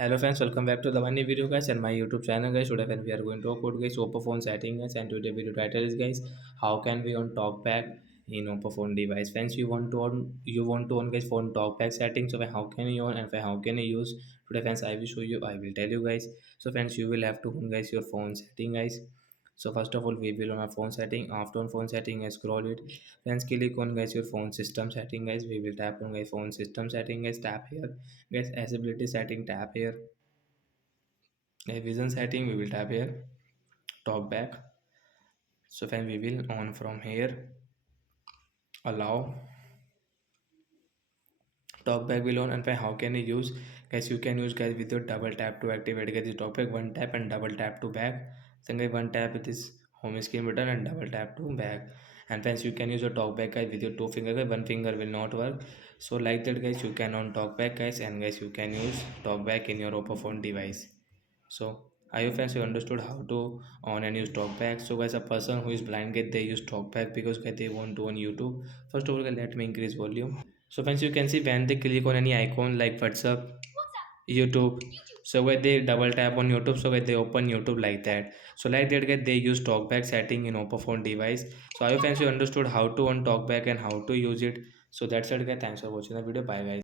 Hello friends, welcome back to the one new video guys and my YouTube channel guys. Today when we are going to talk about guys Oppo phone setting guys, and today video title is guys how can we on TalkBack in Oppo phone device. Friends, you want to on guys phone TalkBack settings. So how can you on and how can you use today friends, I will show you, I will tell you guys. So friends, you will have to on guys your phone setting guys. So first of all, we will on our phone setting. After on phone setting, I scroll it. Friends, click on guys your phone system setting guys. We will tap on guys phone system setting guys. Tap here guys, accessibility setting. Tap here vision setting. We will tap here talk back. So then we will on from here allow talkback will on, and then how can you use guys, you can use guys with your double tap to activate guys the talkback. One tap and double tap to back. Then guys one tap with this home screen button and double tap to back. And friends, you can use your talkback guys with your two finger guys. One finger will not work, so like that guys you can on talkback guys, and guys you can use talkback in your Oppo phone device. So I hope friends you understood how to on and use talkback. So guys, a person who is blind get they use talkback because guys they want to on YouTube. First of all guys, let me increase volume. So friends, you can see when they click on any icon like WhatsApp, YouTube. So when they double tap on YouTube, so when they open YouTube like that. So like that guys, they use talkback setting in Oppo phone device. So I hope friends you understood how to on talkback and how to use it. So that's it guys. Thanks for watching the video. Bye guys.